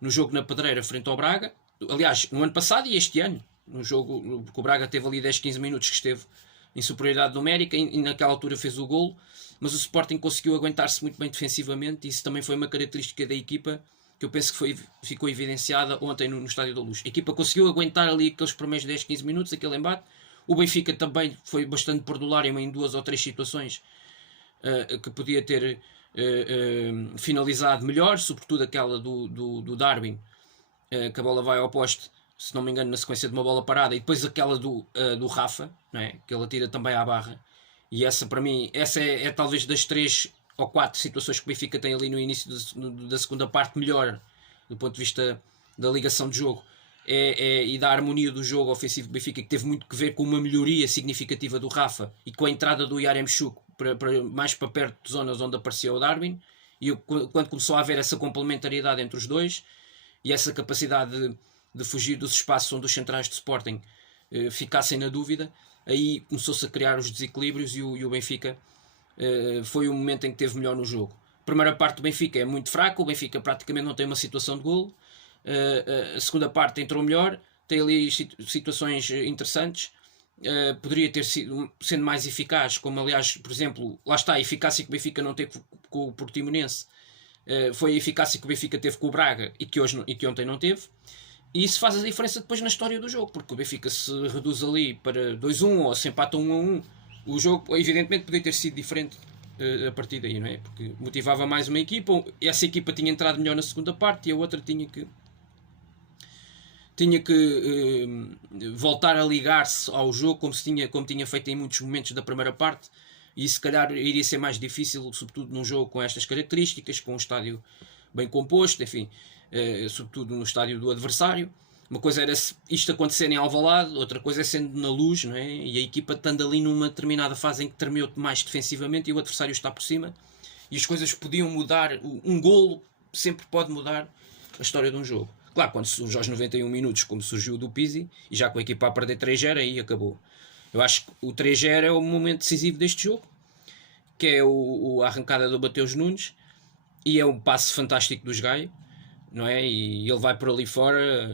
no jogo na Pedreira frente ao Braga. Aliás, no ano passado e este ano, no jogo que o Braga teve ali 10, 15 minutos que esteve em superioridade numérica e naquela altura fez o golo, mas o Sporting conseguiu aguentar-se muito bem defensivamente e isso também foi uma característica da equipa que eu penso que ficou evidenciada ontem no Estádio da Luz. A equipa conseguiu aguentar ali aqueles primeiros 10, 15 minutos, aquele embate. O Benfica também foi bastante perdulário em 2 ou 3 situações que podia ter finalizado melhor, sobretudo aquela do Darwin, que a bola vai ao poste, se não me engano, na sequência de uma bola parada, e depois aquela do Rafa, não é? Que ele atira também à barra. E essa, para mim, essa é talvez das 3 ou 4 situações que o Benfica tem ali no início da segunda parte melhor, do ponto de vista da ligação de jogo. E da harmonia do jogo ofensivo do Benfica, que teve muito que ver com uma melhoria significativa do Rafa e com a entrada do Yaremchuk mais para perto de zonas onde apareceu o Darwin, e quando começou a haver essa complementariedade entre os dois e essa capacidade de fugir dos espaços onde os centrais de Sporting ficassem na dúvida, aí começou-se a criar os desequilíbrios e o Benfica foi o momento em que teve melhor no jogo. A primeira parte do Benfica é muito fraca, o Benfica praticamente não tem uma situação de golo. A segunda parte entrou melhor, tem ali situações interessantes. Poderia ter sido sendo mais eficaz, como aliás, por exemplo, lá está a eficácia que o Benfica não teve com o Portimonense, foi a eficácia que o Benfica teve com o Braga e que ontem não teve. E isso faz a diferença depois na história do jogo, porque o Benfica se reduz ali para 2-1 ou se empata 1-1, o jogo evidentemente poderia ter sido diferente a partir daí, não é? Porque motivava mais uma equipa, essa equipa tinha entrado melhor na segunda parte e a outra tinha que voltar a ligar-se ao jogo como tinha feito em muitos momentos da primeira parte, e se calhar iria ser mais difícil, sobretudo num jogo com estas características, com um estádio bem composto, enfim, sobretudo no estádio do adversário. Uma coisa era isto acontecer em Alvalade, outra coisa é sendo na Luz, não é? E a equipa estando ali numa determinada fase em que tremeu mais defensivamente e o adversário está por cima, e as coisas podiam mudar. Um golo sempre pode mudar a história de um jogo. Claro, quando surge aos 91 minutos, como surgiu o do Pizzi, e já com a equipa a perder 3-0, aí acabou. Eu acho que o 3-0 é o momento decisivo deste jogo, que é a arrancada do Mateus Nunes, e é um passe fantástico do Gaio, não é? E ele vai por ali fora,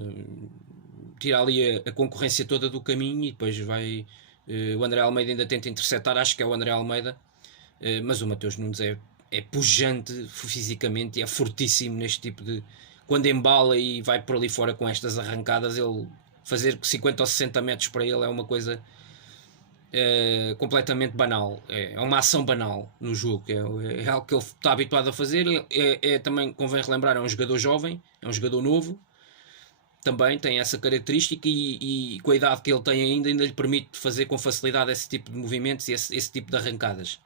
tira ali a concorrência toda do caminho, e depois vai... o André Almeida ainda tenta interceptar, acho que é o André Almeida, mas o Mateus Nunes é pujante fisicamente e é fortíssimo neste tipo de... Quando embala e vai por ali fora com estas arrancadas, ele fazer 50 ou 60 metros para ele é uma coisa completamente banal. É uma ação banal no jogo. É algo que ele está habituado a fazer. Também convém relembrar, é um jogador jovem, é um jogador novo. Também tem essa característica e com a idade que ele tem ainda lhe permite fazer com facilidade esse tipo de movimentos e esse tipo de arrancadas.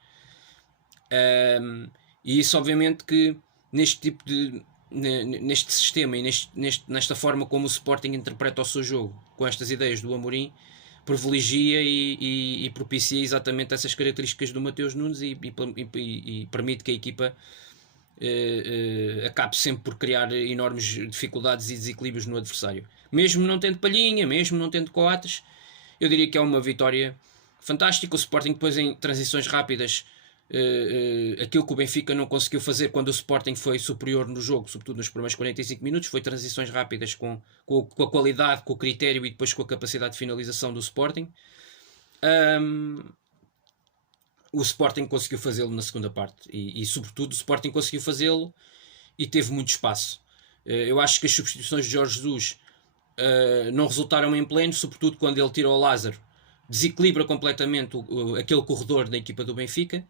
E isso obviamente que neste sistema e nesta forma como o Sporting interpreta o seu jogo, com estas ideias do Amorim, privilegia e propicia exatamente essas características do Mateus Nunes e permite que a equipa acabe sempre por criar enormes dificuldades e desequilíbrios no adversário. Mesmo não tendo Palhinha, mesmo não tendo Coates, eu diria que é uma vitória fantástica. O Sporting depois em transições rápidas, aquilo que o Benfica não conseguiu fazer quando o Sporting foi superior no jogo, sobretudo nos primeiros 45 minutos, foi transições rápidas com a qualidade, com o critério e depois com a capacidade de finalização do Sporting. O Sporting conseguiu fazê-lo na segunda parte e sobretudo o Sporting conseguiu fazê-lo e teve muito espaço. Eu acho que as substituições de Jorge Jesus não resultaram em pleno, sobretudo quando ele tira o Lázaro, desequilibra completamente aquele corredor da equipa do Benfica.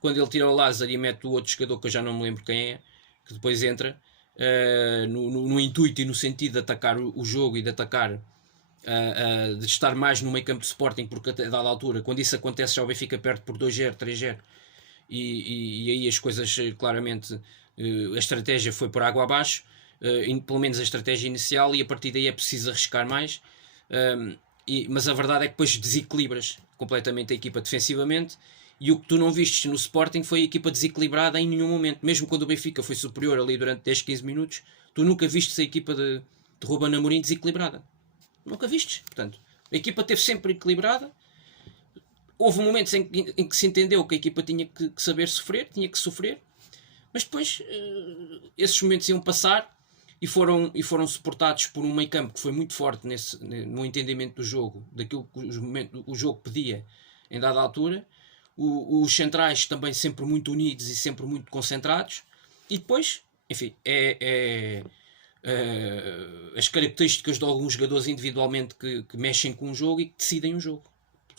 Quando ele tira o Lázaro e mete o outro jogador que eu já não me lembro quem é, que depois entra no intuito e no sentido de atacar o jogo e de atacar de estar mais no meio campo do Sporting, porque a dada altura, quando isso acontece, já o Benfica perde por 2-0, 3-0, e aí as coisas claramente, a estratégia foi por água abaixo, pelo menos a estratégia inicial, e a partir daí é preciso arriscar mais. Mas a verdade é que depois desequilibras completamente a equipa defensivamente, e o que tu não vistes no Sporting foi a equipa desequilibrada em nenhum momento. Mesmo quando o Benfica foi superior ali durante 10, 15 minutos, tu nunca vistes a equipa de Ruben Amorim desequilibrada. Nunca vistes. Portanto, a equipa esteve sempre equilibrada. Houve momentos em que se entendeu que a equipa tinha que saber sofrer, tinha que sofrer, mas depois esses momentos iam passar e foram suportados por um meio campo que foi muito forte no entendimento do jogo, daquilo que o jogo pedia em dada altura. Os centrais também sempre muito unidos e sempre muito concentrados. E depois, enfim, as características de alguns jogadores individualmente que mexem com o jogo e que decidem o jogo.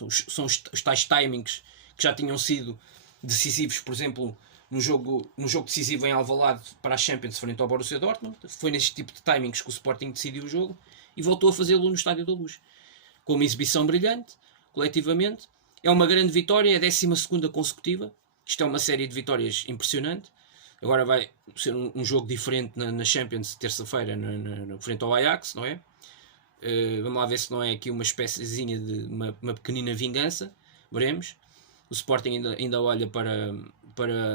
São os tais timings que já tinham sido decisivos, por exemplo, no jogo decisivo em Alvalade para a Champions frente ao Borussia Dortmund. Foi neste tipo de timings que o Sporting decidiu o jogo e voltou a fazê-lo no Estádio da Luz. Com uma exibição brilhante, coletivamente. É uma grande vitória, é a 12ª consecutiva. Isto é uma série de vitórias impressionante. Agora vai ser um jogo diferente na Champions, terça-feira, frente ao Ajax, não é? Vamos lá ver se não é aqui uma espéciezinha de uma pequenina vingança. Veremos. O Sporting ainda olha para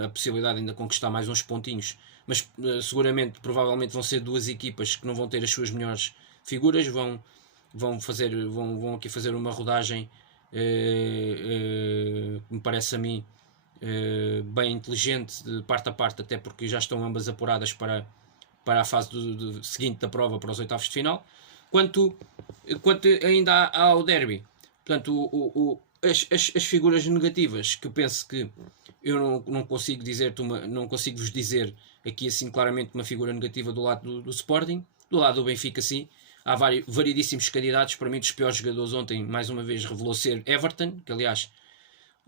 a possibilidade de ainda conquistar mais uns pontinhos, mas seguramente, provavelmente vão ser duas equipas que não vão ter as suas melhores figuras, vão aqui fazer uma rodagem, me parece a mim, bem inteligente de parte a parte, até porque já estão ambas apuradas para a fase seguinte da prova, para os oitavos de final. Quanto ainda ao derby, portanto, as figuras negativas, que eu penso que eu não consigo não consigo vos dizer aqui assim claramente uma figura negativa do lado do Sporting. Do lado do Benfica, sim, há variedíssimos candidatos. Para mim, dos piores jogadores ontem, mais uma vez, revelou ser Everton, que aliás,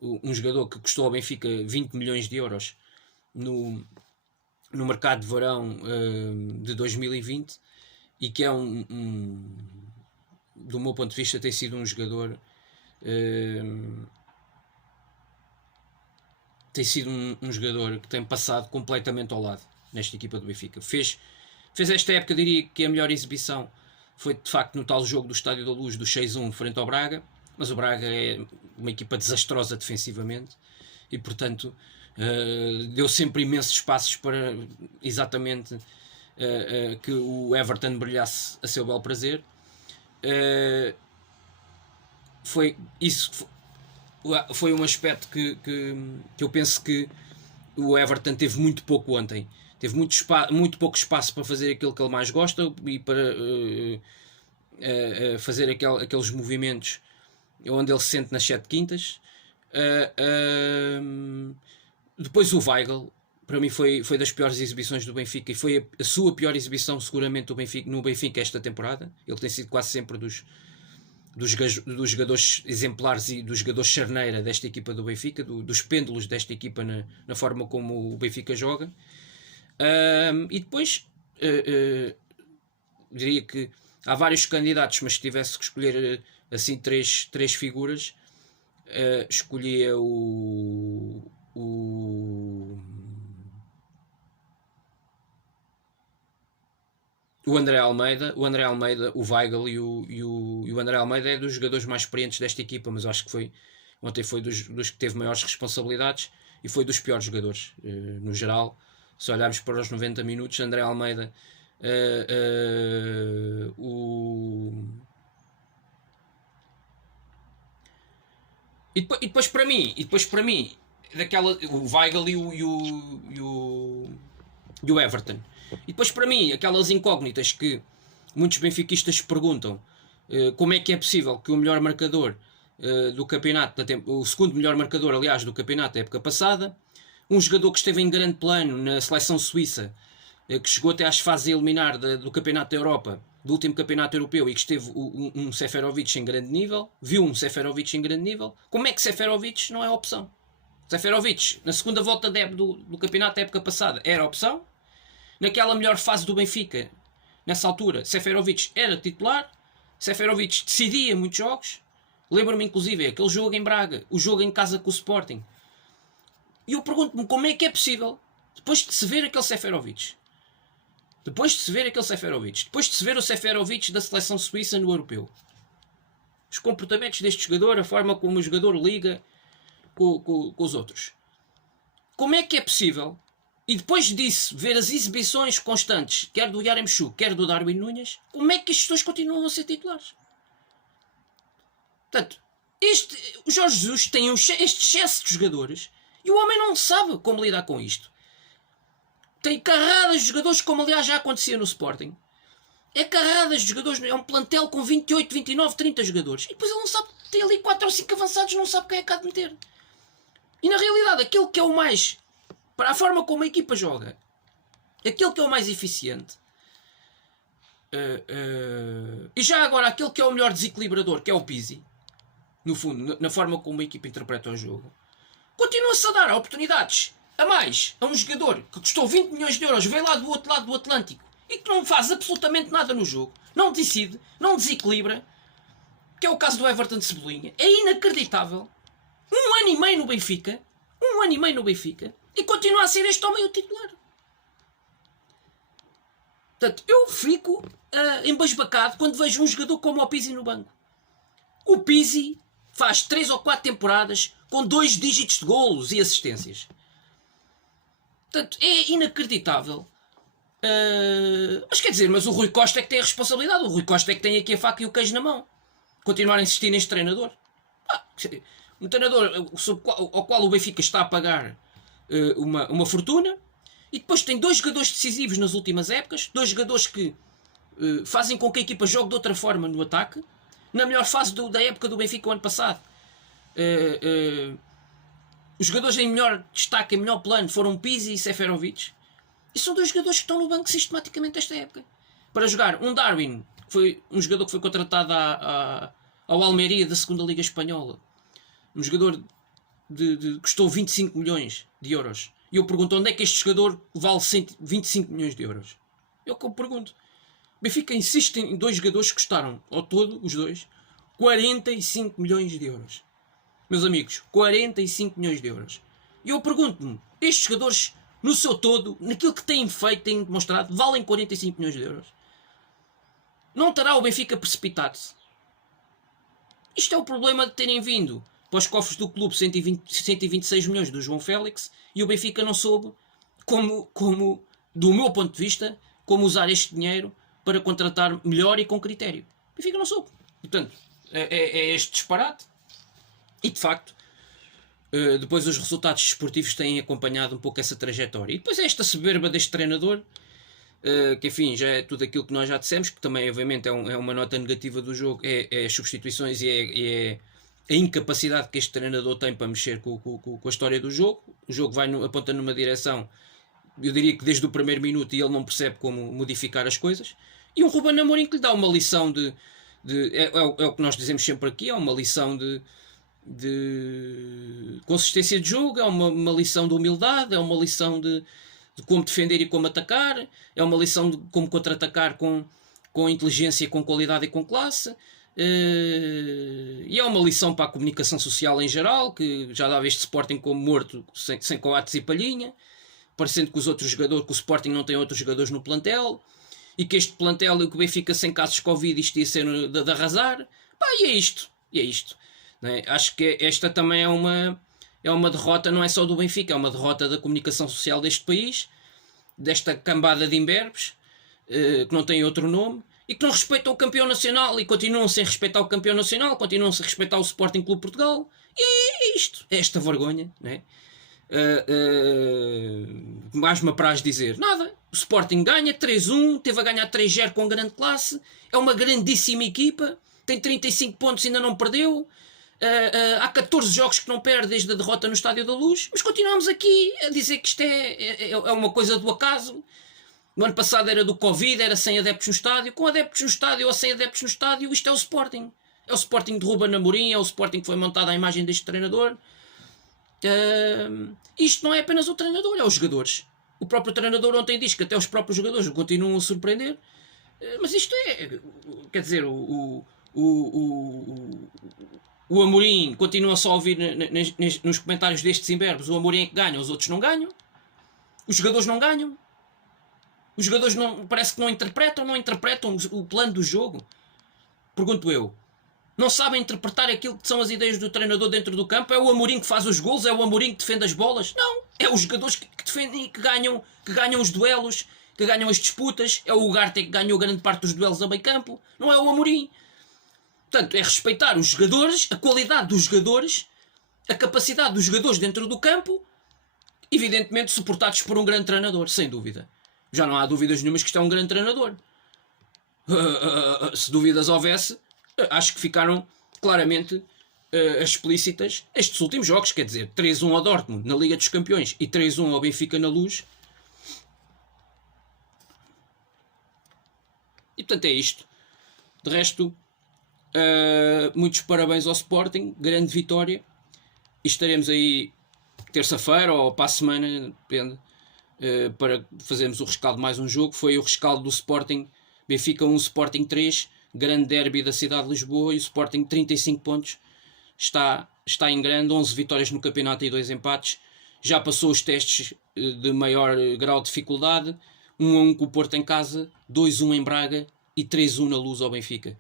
um jogador que custou ao Benfica 20 milhões de euros no mercado de verão de 2020, e que é do meu ponto de vista, tem sido um jogador, um jogador que tem passado completamente ao lado nesta equipa do Benfica. Fez esta época, diria que a melhor exibição foi de facto no tal jogo do Estádio da Luz, do 6-1 frente ao Braga, mas o Braga é uma equipa desastrosa defensivamente e, portanto, deu sempre imensos espaços para exatamente que o Everton brilhasse a seu belo prazer. Foi um aspecto que eu penso que o Everton teve muito pouco ontem. Teve muito pouco espaço para fazer aquilo que ele mais gosta e para fazer aqueles movimentos onde ele se sente nas 7 quintas. Depois o Weigl, para mim, foi das piores exibições do Benfica, e foi a sua pior exibição seguramente no Benfica esta temporada. Ele tem sido quase sempre dos jogadores exemplares e dos jogadores charneira desta equipa do Benfica, dos pêndulos desta equipa na forma como o Benfica joga. E depois diria que há vários candidatos, mas se tivesse que escolher assim três figuras, escolhia o André Almeida, o Weigl e o André Almeida é dos jogadores mais experientes desta equipa, mas eu acho que ontem foi dos que teve maiores responsabilidades e foi dos piores jogadores, no geral. Se olharmos para os 90 minutos, André Almeida, e depois para mim, o Weigl e o Everton. E depois para mim, aquelas incógnitas que muitos benfiquistas se perguntam, como é que é possível que o melhor marcador do campeonato, o segundo melhor marcador, aliás, do campeonato da época passada, um jogador que esteve em grande plano na seleção suíça, que chegou até às fases a eliminar do campeonato da Europa, do último campeonato europeu, e que esteve um Seferovic em grande nível, viu um Seferovic em grande nível. Como é que Seferovic não é opção? Seferovic, na segunda volta do campeonato da época passada, era opção. Naquela melhor fase do Benfica, nessa altura, Seferovic era titular. Seferovic decidia muitos jogos. Lembro-me inclusive aquele jogo em Braga, o jogo em casa com o Sporting. E eu pergunto-me como é que é possível, depois de se ver aquele Seferovic, depois de se ver o Seferovic da seleção suíça no europeu, os comportamentos deste jogador, a forma como o jogador liga com os outros, como é que é possível, e depois disso ver as exibições constantes, quer do Yaremchuk, quer do Darwin Núñez, como é que estes dois continuam a ser titulares? Portanto, o Jorge Jesus tem este excesso de jogadores e o homem não sabe como lidar com isto. Tem carradas de jogadores, como aliás já acontecia no Sporting. É carradas de jogadores, é um plantel com 28, 29, 30 jogadores. E depois ele não sabe, tem ali 4 ou 5 avançados, não sabe quem é que há de meter. E na realidade, aquilo que é o mais, para a forma como a equipa joga, aquilo que é o mais eficiente, e já agora aquele que é o melhor desequilibrador, que é o Pizzi, no fundo, na forma como a equipa interpreta o jogo, continua-se a dar oportunidades a mais a um jogador que custou 20 milhões de euros, veio lá do outro lado do Atlântico e que não faz absolutamente nada no jogo, não decide, não desequilibra, que é o caso do Everton de Cebolinha. É inacreditável. 1 ano e meio no Benfica, e continua a ser este homem o titular. Portanto, eu fico embasbacado quando vejo um jogador como o Pizzi no banco. O Pizzi faz 3 ou 4 temporadas com 2 dígitos de golos e assistências. Portanto, é inacreditável. Mas quer dizer, mas o Rui Costa é que tem a responsabilidade. O Rui Costa é que tem aqui a faca e o queijo na mão. Continuar a insistir neste treinador. Um treinador ao qual o Benfica está a pagar uma fortuna. E depois tem 2 jogadores decisivos nas últimas épocas. 2 jogadores que fazem com que a equipa jogue de outra forma no ataque. Na melhor fase da época do Benfica o ano passado, os jogadores em melhor destaque, em melhor plano, foram Pizzi e Seferovic. E são 2 jogadores que estão no banco sistematicamente esta época. Para jogar um Darwin, que foi um jogador que foi contratado ao Almeria da 2ª Liga Espanhola. Um jogador que custou 25 milhões de euros. E eu pergunto, onde é que este jogador vale 25 milhões de euros? É o que eu pergunto. O Benfica insiste em 2 jogadores que custaram, ao todo, os 2, 45 milhões de euros. Meus amigos, 45 milhões de euros. E eu pergunto-me, estes jogadores, no seu todo, naquilo que têm feito, têm demonstrado, valem 45 milhões de euros? Não terá o Benfica precipitado-se? Isto é o problema de terem vindo para os cofres do clube 126 milhões do João Félix e o Benfica não soube, como do meu ponto de vista, como usar este dinheiro para contratar melhor e com critério. O Benfica não soube. Portanto, é este disparate. E de facto, depois os resultados desportivos têm acompanhado um pouco essa trajetória. E depois é esta soberba deste treinador, que enfim, já é tudo aquilo que nós já dissemos, que também obviamente é uma nota negativa do jogo, é as substituições e é a incapacidade que este treinador tem para mexer com a história do jogo. O jogo aponta numa direção, eu diria que desde o primeiro minuto, e ele não percebe como modificar as coisas. E um Ruben Amorim que lhe dá uma lição é o que nós dizemos sempre aqui, é uma lição de consistência de jogo, é uma lição de humildade, é uma lição de como defender e como atacar, é uma lição de como contra-atacar com inteligência, com qualidade e com classe, e é uma lição para a comunicação social em geral, que já dava este Sporting como morto, sem coates e palhinha, parecendo que os outros jogadores, que o Sporting não tem outros jogadores no plantel, e que este plantel e que o Benfica sem casos de Covid isto ia ser de arrasar. E é isto. Não é? Acho que esta também é uma derrota, não é só do Benfica, é uma derrota da comunicação social deste país, desta cambada de imberbes, que não tem outro nome, e que não respeitam o campeão nacional, e continuam sem respeitar o campeão nacional, continuam sem respeitar o Sporting Clube Portugal. E é isto, é esta vergonha, não é? Mais me apraz dizer nada. O Sporting ganha 3-1, teve a ganhar 3-0 com grande classe, é uma grandíssima equipa, tem 35 pontos e ainda não perdeu, há 14 jogos que não perde desde a derrota no Estádio da Luz, mas continuamos aqui a dizer que isto é uma coisa do acaso. No ano passado era do Covid, era sem adeptos no estádio, com adeptos no estádio ou sem adeptos no estádio, isto é o Sporting. É o Sporting de Ruben Amorim, é o Sporting que foi montado à imagem deste treinador. Isto não é apenas o treinador, é os jogadores. O próprio treinador ontem diz que até os próprios jogadores o continuam a surpreender. Mas isto é, quer dizer, o Amorim continua só a ouvir nos comentários destes imberbes, o Amorim é que ganha, os outros não ganham, os jogadores não ganham, os jogadores não, parece que não interpretam o plano do jogo. Pergunto eu, não sabem interpretar aquilo que são as ideias do treinador dentro do campo? É o Amorim que faz os golos? É o Amorim que defende as bolas? Não, é os jogadores que defendem e que ganham os duelos, que ganham as disputas. É o Ugarte que ganhou grande parte dos duelos a meio campo, não é o Amorim. Portanto, é respeitar os jogadores, a qualidade dos jogadores, a capacidade dos jogadores dentro do campo, evidentemente suportados por um grande treinador, sem dúvida. Já não há dúvidas nenhumas que isto é um grande treinador. Se dúvidas houvesse, acho que ficaram claramente explícitas estes últimos jogos, quer dizer, 3-1 ao Dortmund na Liga dos Campeões e 3-1 ao Benfica na Luz. E portanto é isto. De resto, muitos parabéns ao Sporting, grande vitória. E estaremos aí terça-feira ou para a semana, depende, para fazermos o rescaldo de mais um jogo. Foi o rescaldo do Sporting Benfica 1, Sporting 3, grande derby da cidade de Lisboa, e o Sporting 35 pontos, está em grande, 11 vitórias no campeonato e 2 empates, já passou os testes de maior grau de dificuldade, 1-1 com o Porto em casa, 2-1 em Braga e 3-1 na Luz ao Benfica.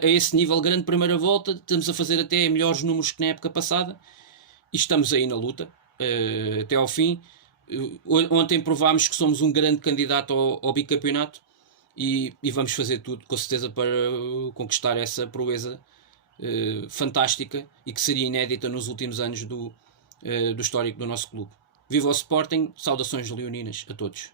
A esse nível, grande primeira volta, estamos a fazer até melhores números que na época passada, e estamos aí na luta, até ao fim. Ontem provámos que somos um grande candidato ao bicampeonato, e vamos fazer tudo, com certeza, para conquistar essa proeza fantástica e que seria inédita nos últimos anos do histórico do nosso clube. Viva o Sporting, saudações leoninas a todos.